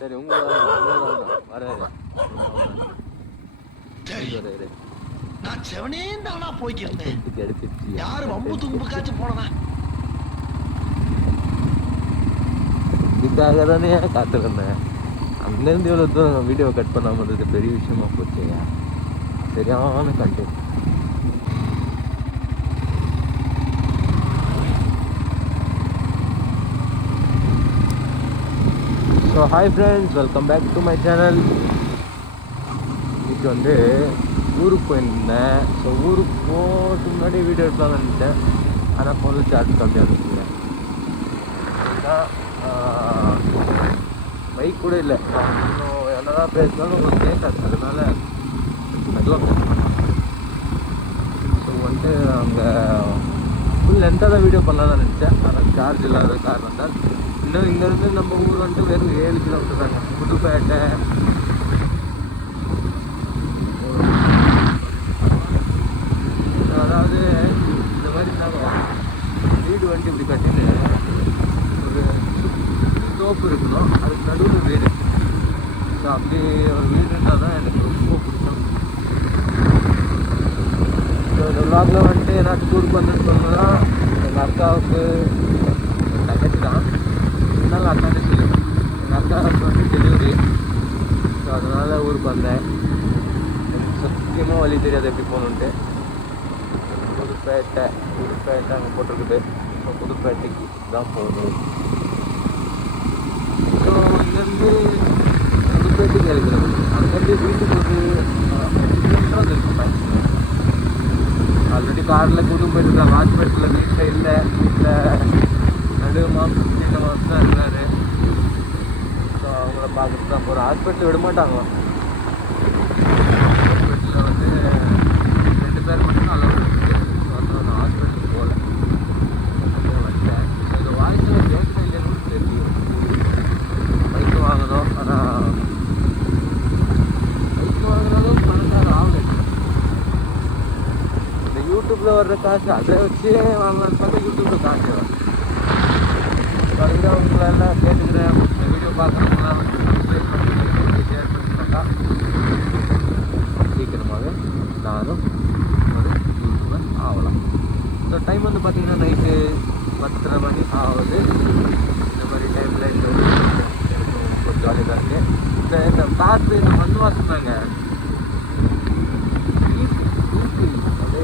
சரி உங்களுக்கு வராது. நான் செவனே தானா போய்க்கிறேன். எடுத்துச்சு யாரு வம்பு தும்புக்காச்சும் போனதா? இதுக்காக தானே காத்துருந்தேன். அங்கேருந்து எவ்வளோ தூரம் வீடியோ கட் பண்ணாமல் இருந்தது பெரிய விஷயமா போச்சுயா. சரியான content. So hi friends, welcome back to my channel. இன்னைக்கு வந்து ஊருக்கு போயிருந்தேன். ஸோ ஊருக்கு போகிறதுக்கு முன்னாடி வீடியோ எடுக்கலாம்னு நினச்சேன். ஆனால் ஃபோனில் சார்ஜ் கம்மியாக இருந்துச்சுங்க. பைக் கூட இல்லை. இன்னும் என்னதான் பேசினாலும் உங்களுக்கு கேட்காது. அதனால அதுவும் ஸோ வந்து அங்கே ஃபுல் லென்த்தாக தான் வீடியோ பண்ணலாம்னு நினச்சேன். ஆனால் சார்ஜ் இல்லாத காரணம் தான். இன்னும் இங்கேருந்து நம்ம ஊர் வந்துட்டு வெறும் 7 கிலோமீட்டர் தாங்க. புதுப்பேட்டை அதாவது இந்த மாதிரி நாங்கள் வீடு வந்து இப்படி கட்டிட்டு ஒரு தோப்பு இருக்கணும். அதுக்கு நடுவில் வீடு. ஸோ அப்படி ஒரு வீடு இருந்தால் தான் எனக்கு ரொம்ப பிடிக்கும். ஸோ இந்த விளாகில் வந்துட்டு என்ன டூருக்கு வந்துட்டு சொன்னதான் எங்கள் அக்காவுக்கு தங்கச்சி தான். அதனால அக்காண்ட சொல்லுவேன். எங்கள் அக்காவுக்கு வந்து டெலிவரி. ஸோ அதனால் ஊருக்கு வந்தேன். எனக்கு சத்தியமாக வழி தெரியாது எப்படி போகணுன்ட்டு. புதுப்பேட்டை அங்கே போட்டிருக்குது. ஸோ புதுப்பேட்டைக்கு தான் போகணும். ஸோ இங்கேருந்து புதுப்பேட்டைக்கு இருக்குது. அங்கேருந்து வீட்டுக்கு ஒரு 5 கிலோமீட்டர் இருக்கும். ஆல்ரெடி காரில் கூட்டும் போயிருக்காங்க. ஹாஸ்பிட்டலில் வீட்டில் இல்லை. வீட்டில் நடு மாதம் சின்ன மாதம் தான் இருக்காரு. ஸோ அவங்கள பார்த்துட்டு தான் போகிறோம். ஹாஸ்பிட்டல் விட மாட்டாங்க. ஹாஸ்பிட்டலில் வந்து 2 பேர் மட்டும் அளவு இருக்குது. நான் ஹாஸ்பிட்டலுக்கு போகல. வந்தேன். இந்த வாய்ஸில் கேட்குற இல்லைன்னு தெரியும். பைக்கு வாங்கணும். ஆனால் பைக்கு வாங்கினாலும் பணக்கார ஆகலை. இந்த யூடியூப்பில் வர்ற காசு அதை வச்சே வாங்கலான்னு பார்த்தா யூடியூப்பில் காசு வரும். அதுதான் உங்களெல்லாம் கேட்டுக்கிறேன். இந்த வீடியோ பார்க்குறவங்களாம் சப்ஸ்கிரைப் பண்ணி ஷேர் பண்ணிட்டாக்கா சீக்கிரமாகவே நானும் ஒரு யூடியூபர் ஆகலாம். ஸோ டைம் வந்து பார்த்திங்கன்னா நைட்டு 10:30 மணி ஆகுது. இந்த மாதிரி டைமில் கொஞ்சம் ஜாலியாக தான் இருக்குது. இந்த காற்று இந்த மண் வாசம் தாங்க. அது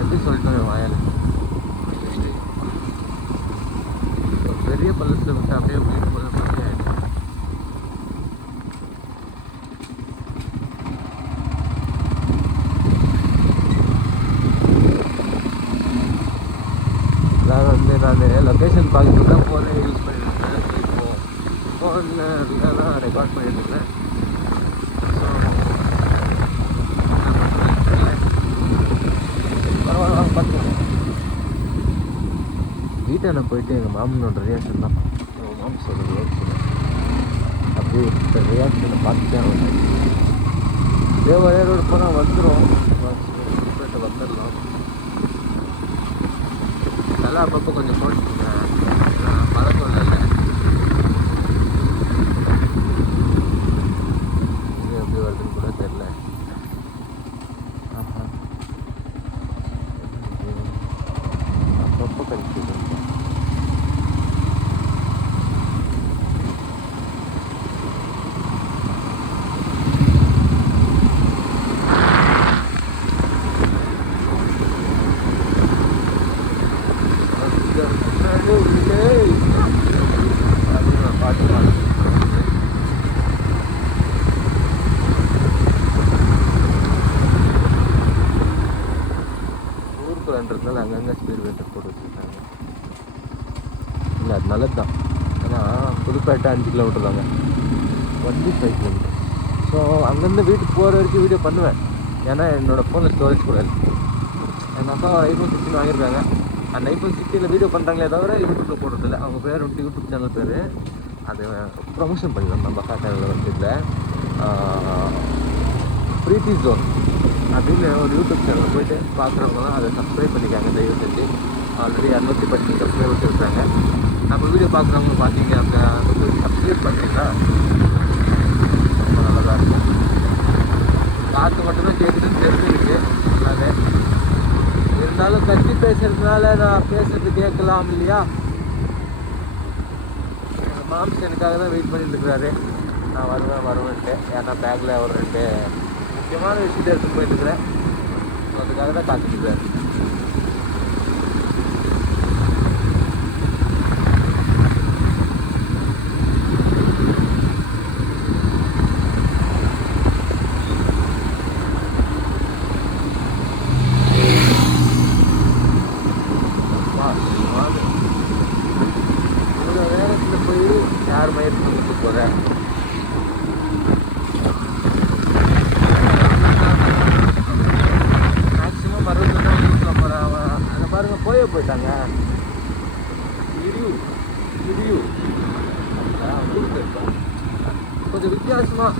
எப்படி சொல்லிட்டு வாயால் பெரிய பள்ளத்தில் விட்டு அப்படியே வீட்டு போல வந்து நான் லொக்கேஷன் பார்த்துட்டு தான் ஃபோனை யூஸ் பண்ணிட்டுருக்கேன். இப்போது ஃபோனில் தான் ரெக்கார்ட் பண்ணிட்டுருக்கேன். ஸோ பரவாயில்ல பார்த்துக்கோங்க. வீட்டை போயிட்டு எங்கள் மாமனோட ரியாக்ஷன் தான். எங்கள் மாமன் சொல்கிற ரியாக்ஷன் அப்படியே இந்த ரியாக்ஷனை பார்த்துட்டே வந்தேன். தேவையான ரோடு போனால் வந்துடும். போயிட்டு வந்துடலாம். நல்லா அப்பப்போ கொஞ்சம் போட்டுருங்க. பழக்கம் இல்லை. இது எப்படி வருதுன்னு கூட தெரில. அப்பப்போ கழிச்சு ஊருக்குறன்றதுனால அங்கங்கே ஸ்பீட் பிரேக்கர் போட்டு வச்சுருக்காங்க. இல்லை அது நல்லது தான். ஏன்னா புதுப்பேட்டை 5 கிலோமீட்டர் தாங்க, 25 கிலோமீட்டர். ஸோ அங்கேருந்து வீட்டுக்கு போகிற வரைக்கும் வீடியோ பண்ணுவேன். ஏன்னா என்னோடய ஃபோனில் ஸ்டோரேஜ் கூட இல்லை. எங்கள் அக்கா iPhone 16 வாங்கியிருக்காங்க. அந்த iPhone 16 வீடியோ பண்ணுறாங்களே தவிர யூடியூப்பில் போடுறதில்ல. அவங்க பேர் வந்து யூடியூப் சேனல் பேர். அது ப்ரொமோஷன் பண்ணிடுவோம் நம்ம அக்கா சேனலில் வந்து. இல்லை ப்ரீத்தி ஜோன் அப்படின்னு ஒரு யூடியூப் சேனல் போய்ட்டு பார்க்குறவங்களாம் அதை சப்ஸ்கிரைப் பண்ணிக்காங்க தயவு செஞ்சு. ஆல்ரெடி 210 சப்ஸ்கிரைபர்ஸ் இருக்காங்க. நம்ம வீடியோ பார்க்குறவங்க பார்த்தீங்க அப்படின்னா சப்ஸ்கிரைப் பண்ணுறீங்களா? ரொம்ப நல்லதாக இருக்கும். காற்று மட்டும்தான் கேட்குதுன்னு தெரிஞ்சிருக்கு நல்லாவே. இருந்தாலும் கட்சி பேசுறதுனால நான் பேசுறது கேட்கலாம் இல்லையா? மாம்ஸ் எனக்காக தான் வெயிட் பண்ணிட்டு இருக்கிறாரு. நான் வருவேன்ட்டு. ஏன்னா பேக்கில் ஒரு 2 முக்கியமான விஷயத்தை எடுத்துகிட்டு போயிட்டுருக்கிறேன். அதுக்காக தான் காத்துட்டுருக்காரு. வேகத்தில் போய் யார் மயிர் கொடுத்து போகிறேன். மேக்ஸிமம் 60 தான் யூஸில் போகிறேன். அவன் அதை பாருங்கள் போயிட்டாங்க. இடியூ கொஞ்சம் வித்தியாசமாக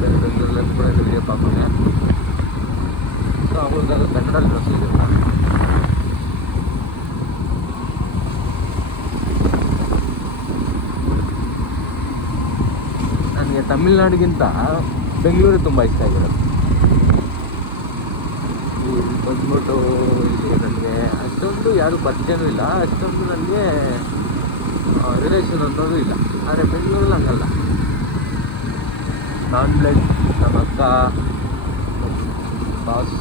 பெங்களூர்லேருந்து கூட இந்த வீடியோ பார்ப்பாங்க. ஸோ அவங்களுக்காக கன்னடாவில் நான் சொல்லியிருக்கேன். ನನಗೆ ತಮಿಳ್ನಾಡಿಗಿಂತ ಬೆಂಗಳೂರು ತುಂಬ ಇಷ್ಟ ಆಗಿರೋದು. ಇಲ್ಲಿ ಬಂದ್ಬಿಟ್ಟು ಇಲ್ಲಿ ನನಗೆ ಅಷ್ಟೊಂದು ಯಾರೂ ಪರಿಚಯನೂ ಇಲ್ಲ, ಅಷ್ಟೊಂದು ನನಗೆ ರಿಲೇಷನ್ ಅನ್ನೋದು ಇಲ್ಲ. ಆದರೆ ಬೆಂಗಳೂರಲ್ಲಿ ಹಂಗಲ್ಲ. ನಾನ್ ಬ್ಲಡ್ ನಮ್ಮ ಅಕ್ಕ ಬಾಸ್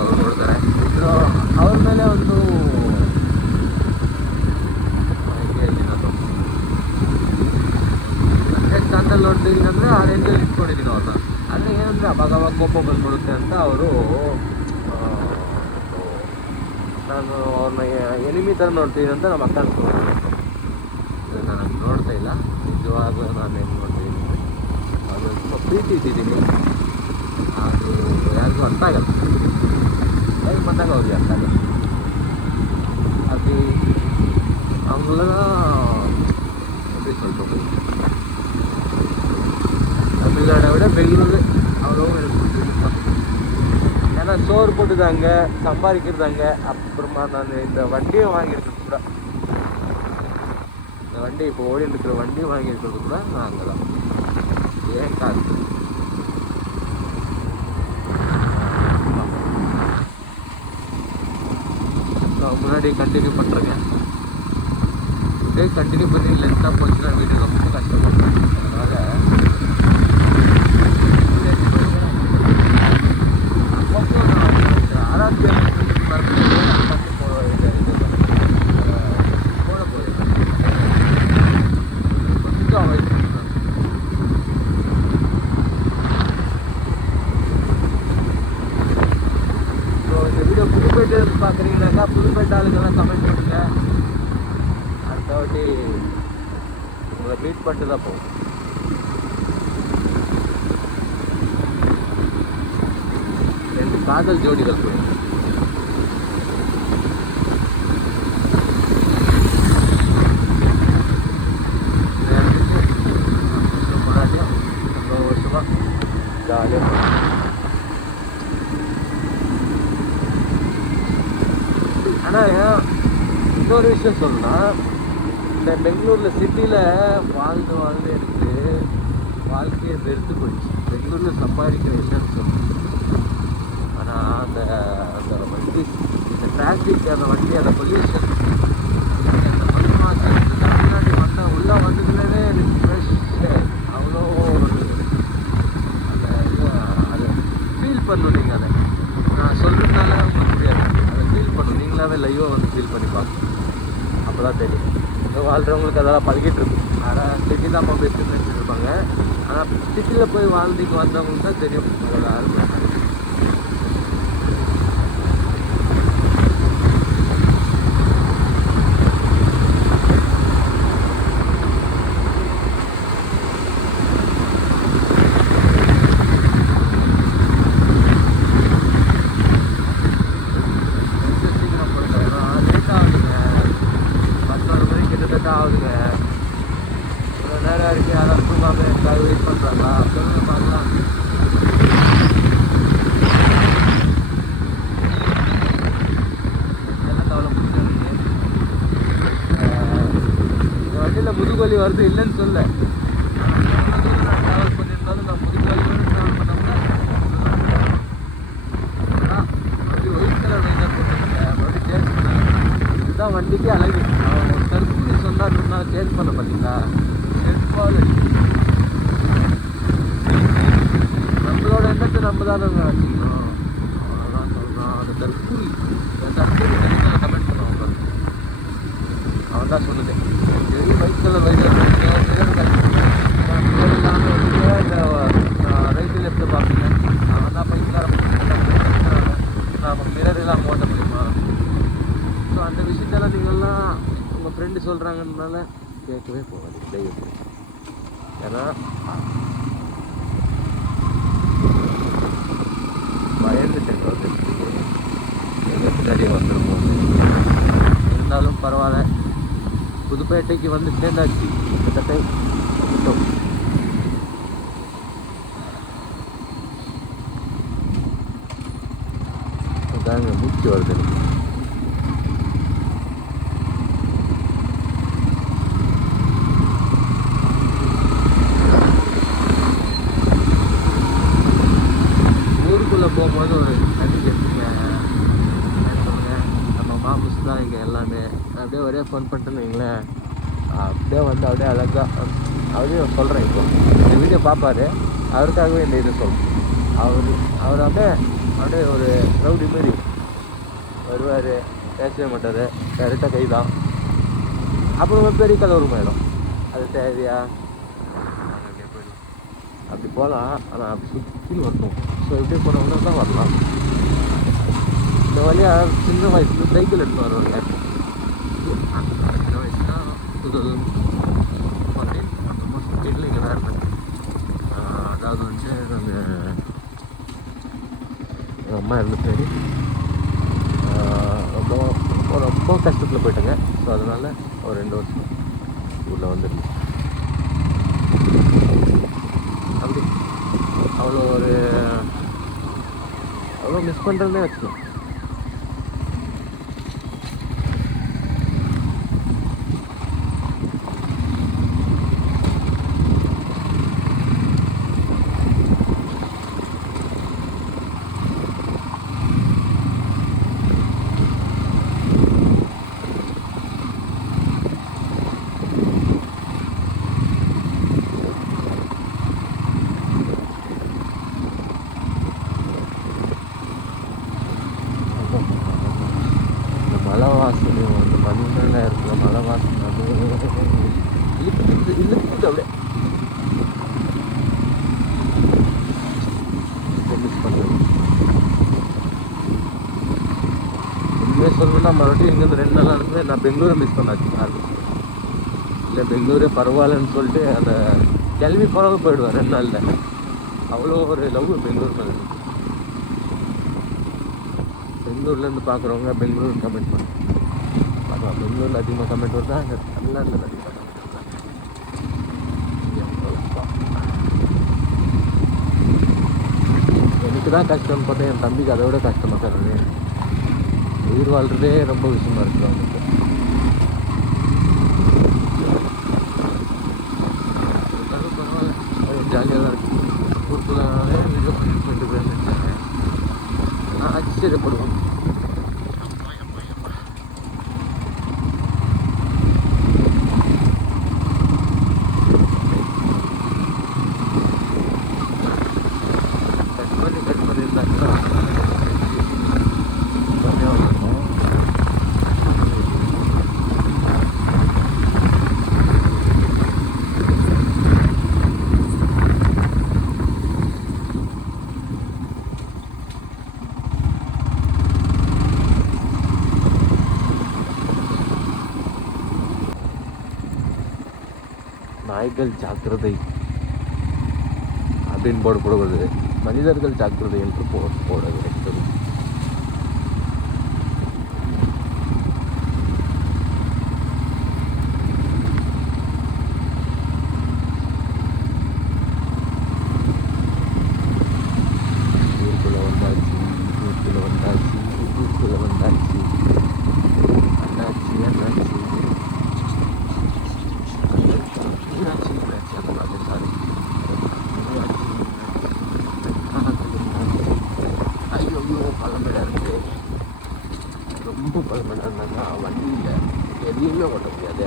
ಅವ್ರು ನೋಡ್ತಾರೆ. ಸೊ ಅವ್ರ ಮೇಲೆ ಒಂದು ಚಾನಲ್ ನೋಡ್ತೀನಿ ಅಂದರೆ ಆ ರೇಂಜಲ್ಲಿ ಇಟ್ಕೊಂಡಿದ್ದೀನಿ ಅವ್ರನ್ನ. ಆದರೆ ಏನಂದರೆ ಅವಾಗ ಕೋಪ ಬಂದ್ಬಿಡುತ್ತೆ ಅಂತ ಅವರು ನಾನು ಅವ್ರನ್ನ ಎನಿಮಿ ಥರ ನೋಡ್ತೀನಿ ಅಂತ ನಮ್ಮ ಅಕ್ಕ ಅನ್ಕೊಂಡು ನಾನು ನೋಡ್ತಾ ಇಲ್ಲ. ನಿಜವಾಗ್ಲೂ ನಾನು ಏನು ನೋಡ್ತಿದ್ದೀನಿ ಅದು ತುಂಬ ಪ್ರೀತಿ ಇಟ್ಟಿದ್ದೀನಿ. ಅದು ಯಾರಿಗೂ ಅರ್ಥ ಆಗಲ್ಲ. ಹೇಗೆ ಬಂದಾಗ ಅವ್ರಿಗೆ ಅರ್ಥ ಆಗಲ್ಲ. ಅದು அவங்கள எப்படி சொல்கிறது, தமிழ்நாடை விட பெங்களூர் அவ்வளோ எனக்கு பிடிக்கும். ஏன்னா சோறு போட்டுதாங்க, சம்பாதிக்கிறதாங்க. அப்புறமா நான் இந்த வண்டியை வாங்கியிருக்கிறது கூட, இந்த வண்டி இப்போ ஓடிட்டு இருக்கிற வண்டியை வாங்கியிருக்கிறது கூட நான் அங்கே தான். ஏன் காசு நான் முன்னாடி கண்டினியூ பண்ணுறேங்க. இதே கண்டினியூ பண்ணி லென்த்தாக போச்சுன்னா வீடியோ ரொம்ப கஷ்டப்படுறேன். அதனால் பார்க்குறீங்கன்னாக்கா புதுப்பேட்டை ஆளுங்கெல்லாம் கமெண்ட் பண்ணுங்க. அடுத்த வாட்டி உங்களை மீட் பண்ணிட்டு தான் போகும். ரெண்டு காதல் ஜோடிகள் போய் ரொம்ப வருஷமாக ஜாலியாக. ஆனால் இன்னொரு விஷயம் சொல்லணும்னா, இந்த பெங்களூரில் சிட்டியில் வாழ்ந்து எனக்கு வாழ்க்கையை வெறுத்து போயிடுச்சு. பெங்களூரில் சம்பாதிக்கிற விஷயம்னு சொல்லணும். ஆனால் அந்த வண்டி, இந்த டிராஃபிக், அந்த வண்டி, அந்த பொல்யூஷன், அந்த மண் வாசல், தமிழ்நாடு மண்ணை உள்ளே வந்ததுலேயே எனக்கு ஃப்ரெஷ் அவ்வளோ அதை ஃபீல் பண்ணணும். நீங்கள் அதை நான் சொல்கிறதுனால உங்களுக்கு முடியாது. அதை ஃபீல் பண்ணணும். நீங்களாவே லைவாக வந்து ஃபீல் பண்ணி பார்க்கணும். அப்போ தான் தெரியும். இங்கே வாழ்கிறவங்களுக்கு அதெல்லாம் பழகிட்டு இருக்கும். ஆனால் சிட்டி தான் அப்போ பெஸ்ட்டு நினச்சிட்டு இருப்பாங்க. ஆனால் சிட்டியில் போய் வாழ்ந்துக்கு வந்தவங்களுக்கு தான் தெரியும் அதோட அருமை. ஆகுதுங்க. இவ்வளோ நேரம் இருக்கு, யாரும் தூங்காமல் எனக்காக வெயிட் பண்ணுறாங்களா? சொல்லுங்க பார்க்கலாம். முதுகு வலி வருது இல்லைன்னு சொல்ல. ட்ராவல் பண்ணியிருந்தாலும் நான் முதுகு வலி வரும் ட்ராவல் பண்ணோம்னா அப்படி ஒயிட் கலர் வைனர் போட்டுருக்கேன். அப்படி சேஞ்ச் பண்ணேன். இதுதான் வண்டிக்கு அழகு. அவன் கருத்து சொன்னாருன்னா சேஞ்ச் பண்ண பார்த்தீங்களா, செல்ஃபால் அடிக்குது. நம்மளோட எண்ணத்தை நம்ம தானே வச்சுக்கணும். அவ்வளோதான் சொல்கிறான். அந்த தற்கூரி கமெண்ட் பண்ணுவான். அவன் தான் சொல்லுது, சரி ஒயிட் கலர் வைனர் ரைட்டு லெஃப்ட்டில் பார்ப்பீங்க. அவன் தான் பைக்கார நமக்கு மிரர் எல்லாம் ஓட்ட முடியுமா? ஸோ அந்த விஷயத்தெல்லாம் நீங்கள்லாம் உங்கள் ஃப்ரெண்டு சொல்கிறாங்கனால கேட்கவே போகாது தைரியத்தில். ஏன்னா பயந்துட்டேன் பின்னாடி வந்துருப்போம். இருந்தாலும் பரவாயில்ல, புதுப்பேட்டைக்கு வந்து சேர்ந்தாச்சு. கிட்டத்தட்ட வந்துட்டோம். அதாங்க மூச்சு வருது எனக்கு. ஊருக்குள்ளே போகும்போது ஒரு தண்ணி கேட்டுங்க, நம்ம மாமிஸ் தான் இங்கே எல்லாமே. அப்படியே ஒரே ஃபோன் பண்ணிட்டுன்னு வைங்களேன், அப்படியே வந்து அப்படியே அழகாக அப்படியே சொல்கிறேன். இப்போ என் வீடியோ பார்ப்பாரு, அவருக்காகவே இந்த இது சொல்கிறேன். அவர் அப்படியே ஒரு ரவுடி மாரி வருவார், பேசவே மாட்டார், டேரெக்டாக கை தான். அப்புறம் பெரிய கதை உரிமையிடும். அது தேவையா? அப்படி போகலாம், ஆனால் அப்படி சுற்றி வரணும். ஸோ எப்படி போனவங்க தான் வரலாம். இந்த வழியாக சின்ன வயசுல சைக்கிள் எடுத்து வருவாங்க. சின்ன வயசுனா 2014 இங்கே தான் இருந்தேன். அதாவது வந்து எங்கள் அம்மா இருந்துட்டு ரொம்ப கஷ்டத்தில் போயிட்டேங்க. ஸோ அதனால் ஒரு 2 வருஷம் ஊரில் வந்துருந்துச்சு. அப்படி அவ்வளோ மிஸ் பண்ணுறதுனே வச்சுக்கணும். மலை வாசனை வந்து மண்ணில் இருக்கிற மலை வாசனை அது இழுக்குது. அப்படியே மிஸ் பண்ணுறேன். உண்மையாக சொல்லணும்னா மறுபடியும் இங்கேருந்து 2 நாள் இருந்து நான் பெங்களூரை மிஸ் பண்ணாச்சு. இல்லை பெங்களூரே பரவாயில்லன்னு சொல்லிட்டு அந்த கிளம்பி போகிறவங்க போயிடுவேன் 2 நாளில். அவ்வளோ ஒரு லவ் பெங்களூர் மேலே. பெங்களூர்லேருந்து பார்க்குறவங்க பெங்களூர் கமெண்ட் பண்ணுங்க. அதான் பெங்களூரில் அதிகமாக கமெண்ட் வருதா, அங்கே தமிழ்நாட்டில் அதிகமாக கமெண்ட் வருதா? எனக்கு தான் கஷ்டம்னு பார்த்தா என் தம்பிக்கு அதை விட கஷ்டமாக தருது. உயிர் வாழ்கிறதே ரொம்ப விஷயமா இருக்குது அவனுக்கு. பரவாயில்ல, ஜாலியாக தான் இருக்குது. ஊருக்குள்ளாவே வீடியோ பண்ணிட்டு போயிருந்தாங்க. நான் ஆச்சரியப்படுவேன். கட் பண்ணியிருந்தாங்கன்னா நாய்கள் ஜாக்கிரதை அப்படின்னு போடப்படுவது, மனிதர்கள் ஜாக்கிரதை என்று போட கிடைத்தது. ஊருக்குள்ள வந்தாச்சு, அண்ணாச்சி ரொம்ப பதினெண்டா வண்டியில் எதையுமே ஓட்ட முடியாது.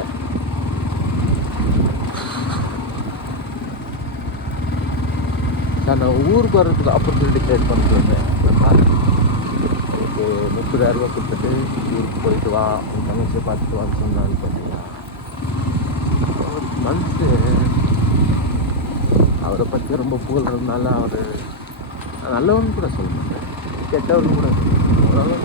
நான் ஊருக்கு வர்றதுக்கு ஆப்பர்ச்சுனிட்டி கிரியேட் பண்ணிட்டு வந்தேன். ஒரு 30,000 கொடுத்துட்டு ஊருக்கு போயிட்டு வா, உன் தங்கச்சியை பார்த்துட்டு வான்னு சொன்னான்னு பார்த்தீங்களா. மந்த்து அவரை பற்றி ரொம்ப புகழ்றதுனால அவர் நல்லவன்னு கூட சொல்ல மாட்டேன், கெட்டவன்னு கூட சொல்லுவேன்.